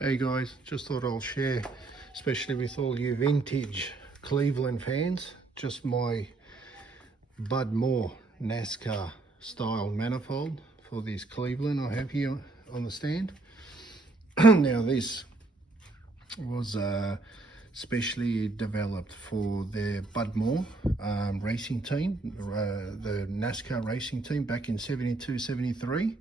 Hey guys, just thought I'll share, especially with all you vintage Cleveland fans, just my Bud Moore NASCAR style manifold for this Cleveland I have here on the stand. Now this was specially developed for the Bud Moore racing team, the NASCAR racing team back in 72, 73.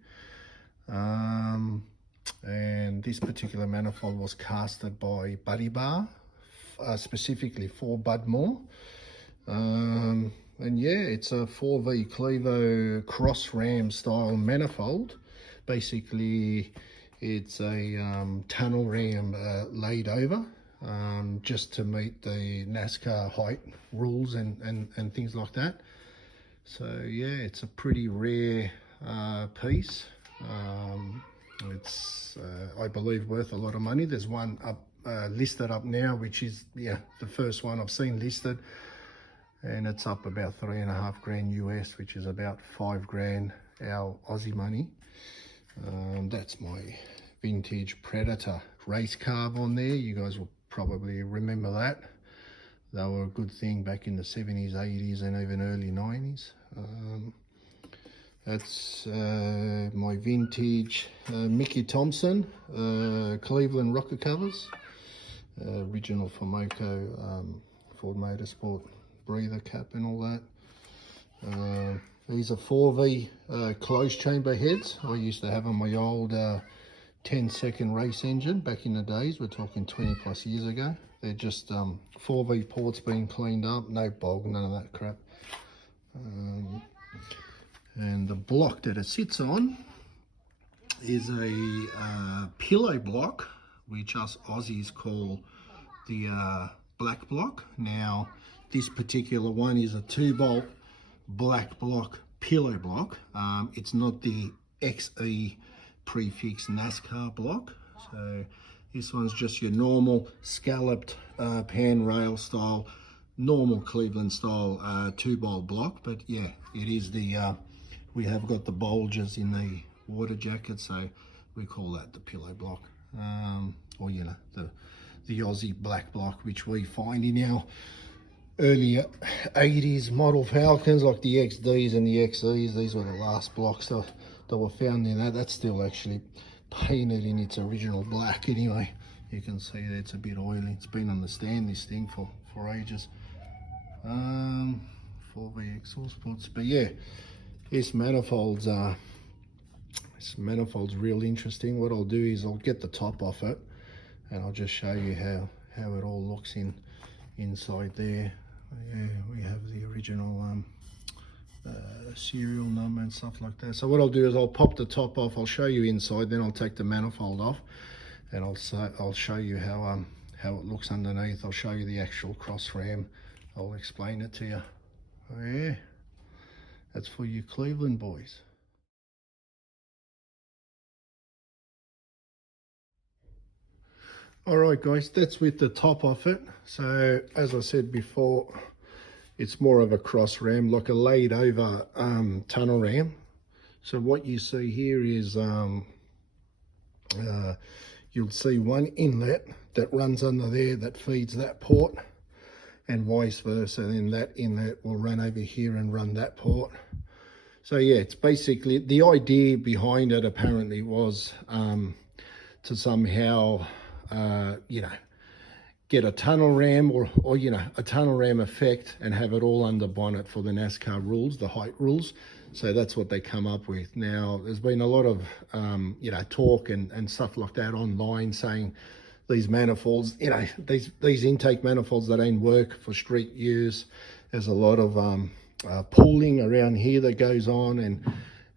And this particular manifold was casted by Buddy Bar, specifically for Bud Moore. And yeah, it's a 4V Clevo cross ram style manifold. Basically, it's a tunnel ram laid over just to meet the NASCAR height rules and things like that. So yeah, it's a pretty rare piece. It's I believe worth a lot of money. There's one up listed up now, which is the first one I've seen listed, and it's up about $3.5 grand US, which is about $5 grand our Aussie money. That's my vintage Predator race carb on there. You guys will probably remember that. They were a good thing back in the 70s, 80s, and even early 90s. That's my vintage Mickey Thompson Cleveland rocker covers, original Formoco Ford Motorsport breather cap and all that. These are 4V closed chamber heads. I used to have on my old 10-second race engine back in the days. We're talking 20 plus years ago. They're just 4V ports being cleaned up, no bog, none of that crap. And the block that it sits on is a pillow block, which us Aussies call the black block. Now, this particular one is a 2-bolt black block pillow block. It's not the XE prefix NASCAR block. So this one's just your normal scalloped pan rail style, normal Cleveland style 2-bolt block. But yeah, it is the we have got the bulges in the water jacket, so we call that the pillow block, or you know, the Aussie black block, which we find in our early 80s model Falcons, like the XDs and the XEs. These were the last blocks that were found in that. That's still actually painted in its original black anyway. You can see that it's a bit oily. It's been on the stand, this thing, for ages. 4V exhaust ports, but yeah, this manifold's real interesting. What I'll do is I'll get the top off it, and I'll just show you how it all looks inside there. Yeah, we have the original serial number and stuff like that. So what I'll do is I'll pop the top off. I'll show you inside, then I'll take the manifold off, and I'll show you how it looks underneath. I'll show you the actual cross ram. I'll explain it to you. Oh yeah. That's for you Cleveland boys. All right, guys, that's with the top off it. So as I said before, it's more of a cross ram, like a laid over tunnel ram. So what you see here is you'll see one inlet that runs under there that feeds that port, and vice versa. Then that inlet will run over here and run that port. So yeah, it's basically, the idea behind it apparently was to somehow, you know, get a tunnel ram or you know, a tunnel ram effect and have it all under bonnet for the NASCAR rules, the height rules. So that's what they come up with. Now, there's been a lot of, you know, talk and stuff like that online saying these manifolds, you know, these intake manifolds, that don't work for street use. There's a lot of pooling around here that goes on,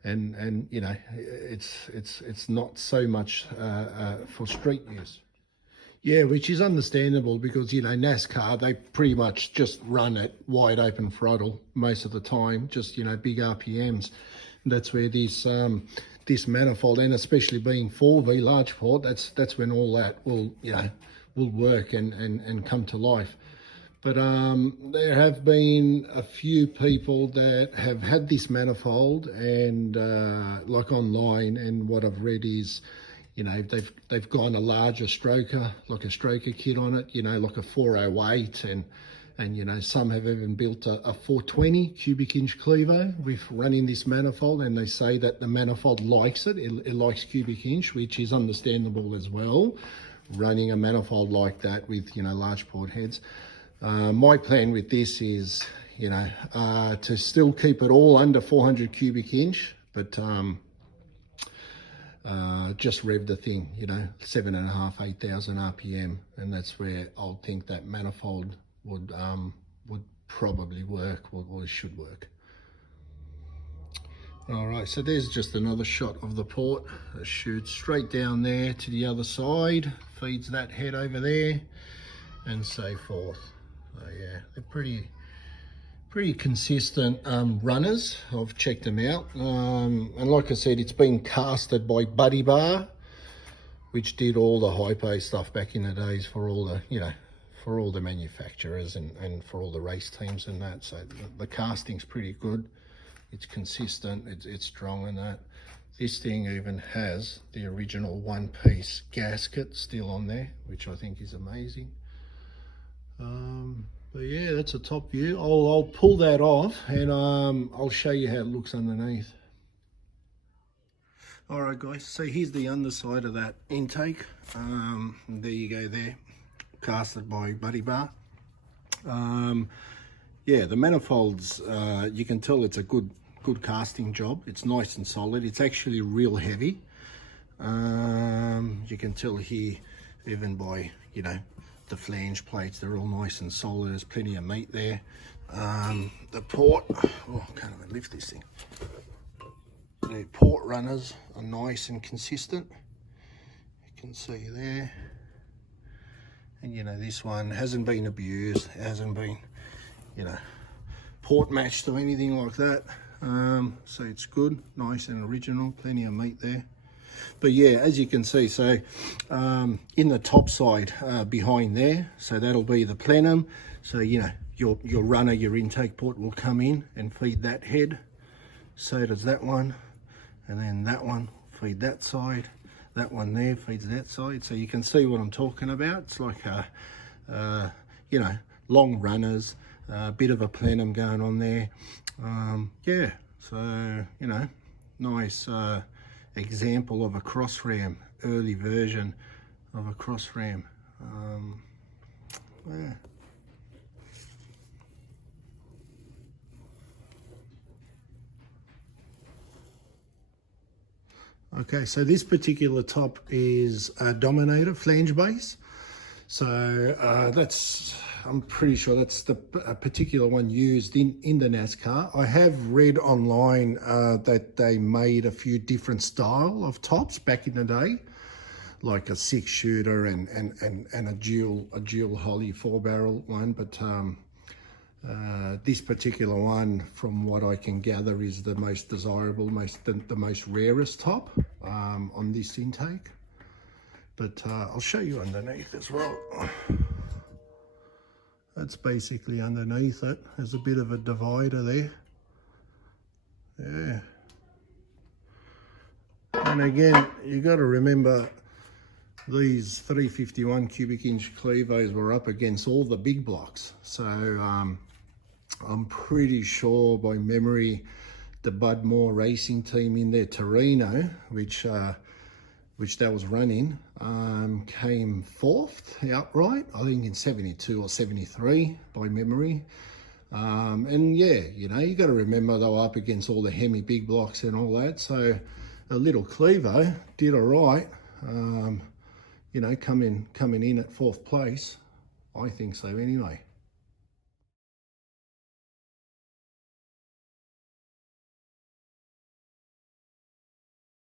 and you know, it's not so much for street use. Yeah, which is understandable because, you know, NASCAR, they pretty much just run at wide open throttle most of the time, just, you know, big RPMs. That's where this this manifold, and especially being 4V large port, that's when all that will, you know, will work and come to life. But there have been a few people that have had this manifold, and like online, and what I've read is, you know, they've gone a larger stroker, like a stroker kit on it, you know, like a 408, and you know, some have even built a 420 cubic inch clevo with running this manifold, and they say that the manifold likes it. It likes cubic inch, which is understandable as well, running a manifold like that with, you know, large port heads. My plan with this is, you know, to still keep it all under 400 cubic inch, but just rev the thing, you know, 7.5, 8,000 RPM, and that's where I'll think that manifold would probably work, or should work. All right, so there's just another shot of the port. It shoots straight down there to the other side, feeds that head over there, and so forth. So yeah, they're pretty consistent runners. I've checked them out, and like I said, it's been casted by Buddy Bar, which did all the hypo stuff back in the days for all the, you know, for all the manufacturers and for all the race teams and that. So the casting's pretty good. It's consistent, it's strong and that. This thing even has the original one-piece gasket still on there, which I think is amazing. But yeah, that's a top view. I'll pull that off, and I'll show you how it looks underneath. All right, guys, so here's the underside of that intake. There you go there, casted by Buddy Bar. Yeah, the manifolds, you can tell it's a good casting job. It's nice and solid. It's actually real heavy. You can tell here, even by, you know, the flange plates, they're all nice and solid. There's plenty of meat there. The port, oh, I can't even lift this thing. The port runners are nice and consistent. You can see there. And you know, this one hasn't been abused, it hasn't been, you know, port matched or anything like that. So it's good, nice and original, plenty of meat there. But yeah, as you can see, so in the top side behind there, so that'll be the plenum. So, you know, your runner, your intake port will come in and feed that head. So does that one, and then that one feed that side. That one there feeds that side. So you can see what I'm talking about. It's like you know, long runners, a bit of a plenum going on there. Yeah, so, you know, nice example of a cross ram, early version of a cross ram. Yeah. Okay, so this particular top is a Dominator flange base. So that's, I'm pretty sure that's the particular one used in the NASCAR. I have read online that they made a few different style of tops back in the day, like a 6-shooter and a dual Holly 4-barrel one. But this particular one, from what I can gather, is the most desirable, the most rarest top on this intake. But I'll show you underneath as well. That's basically underneath it. There's a bit of a divider there. Yeah. And again, you got to remember, these 351 cubic inch clevos were up against all the big blocks. So I'm pretty sure by memory, the Bud Moore racing team in their Torino, which that was running, came 4th outright, I think in 72 or 73 by memory. And yeah, you know, you got to remember they were up against all the Hemi big blocks and all that. So a little Clevo did all right, you know, coming in at 4th place. I think so anyway.